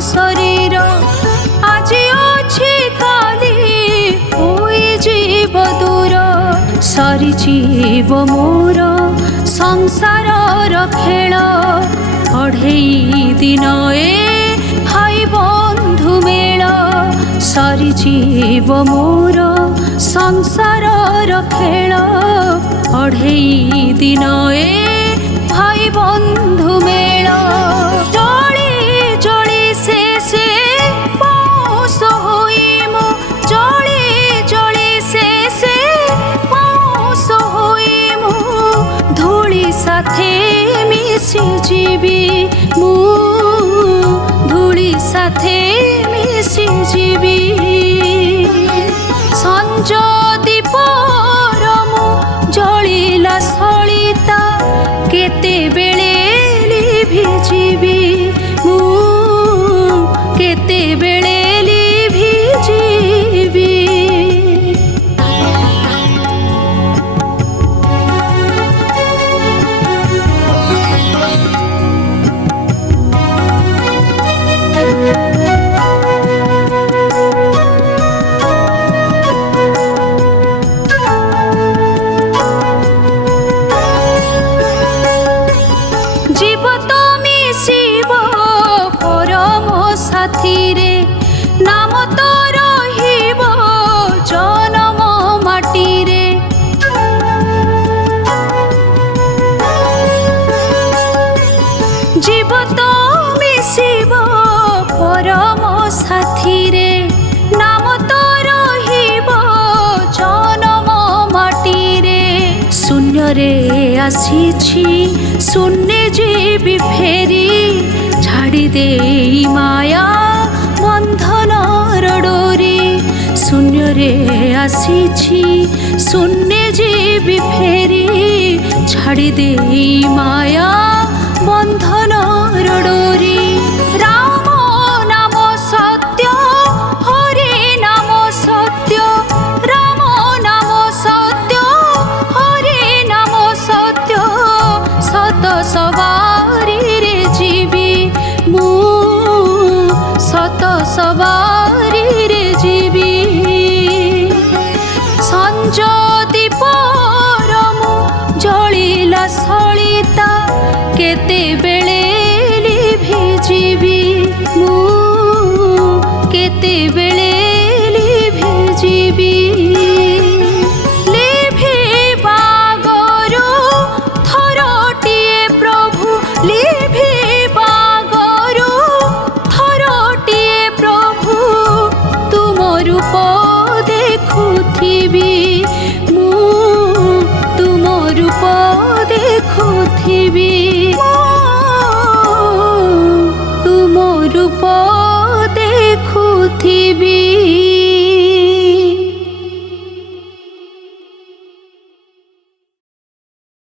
शरीर আজি ଅଛି କାଲି ହୋଇଯିବ ଦୂର ସରିଯିବ ମୋର ସଂସାରର ଖେଳ ଅଢ଼େଇ ଦିନ ଏ ଭାଇ ବନ୍ଧୁ ମେଳ ସରିଯିବ ମୋର ସଂସାରର ଖେଳ ଅଢ଼େଇ ଦିନ ଏ ଭାଇ ବନ୍ଧୁ ମେଳ ଜଳି ଜଳି ଶେଷେ ପାଉଁଶ ହୋଇ ମୁଁ ଜଳି ଜଳି ଶେଷେ ପାଉଁଶ ହୋଇ ମୁଁ ଧୂଳି ସାଥେ ମିଶିଯିବି ମୁଁ ଧୂଳି ସାଥେ ମିଶିଯିବି ସଞ୍ଜ ଦୀପର ମୁଁ ଜଳିଲା ସଳିତା କେତେବେଳେ ଲିଭିଯିବି ମୁଁ କେତେବେଳେ ଲିଭିଯିବି জীব তো মিশিব পরম সাথীরে নাম তো রহিব জনম মাটিরে জীব তো মিশিব পরম সাথীরে নাম তো রহিব জনম মাটিরে শূন্যরে আসিছি শূন্যে ଯିବି ଫେରି ଛାଡ଼ି ଦେଇ ମାୟା ବନ୍ଧନର ଡୋରି ଶୂନ୍ୟରେ ଆସିଛି ଶୂନ୍ୟ ଯିବି ଫେରି ଛାଡ଼ି ଦେଇ ମାୟା ବନ୍ଧନର ଡୋରି ରାମ ନାମ ସତ୍ୟ ହରି ନାମ ସତ୍ୟ ରାମ ନାମ ସତ୍ୟ ହରି ନାମ ସତ୍ୟ ସତ ସବାରିରେ ଯିବି ମୁଁ ସତ ସବାରିରେ ଯିବି ସଞ୍ଜ ଦୀପର ମୁଁ ଜଳିଲା ସଳିତା କେତେବେଳେ ଲିଭିଯିବି ମୁଁ କେତେବେଳେ ଲିଭିଯିବି দেখুথিবি তুম রূপ দেখুথিবি।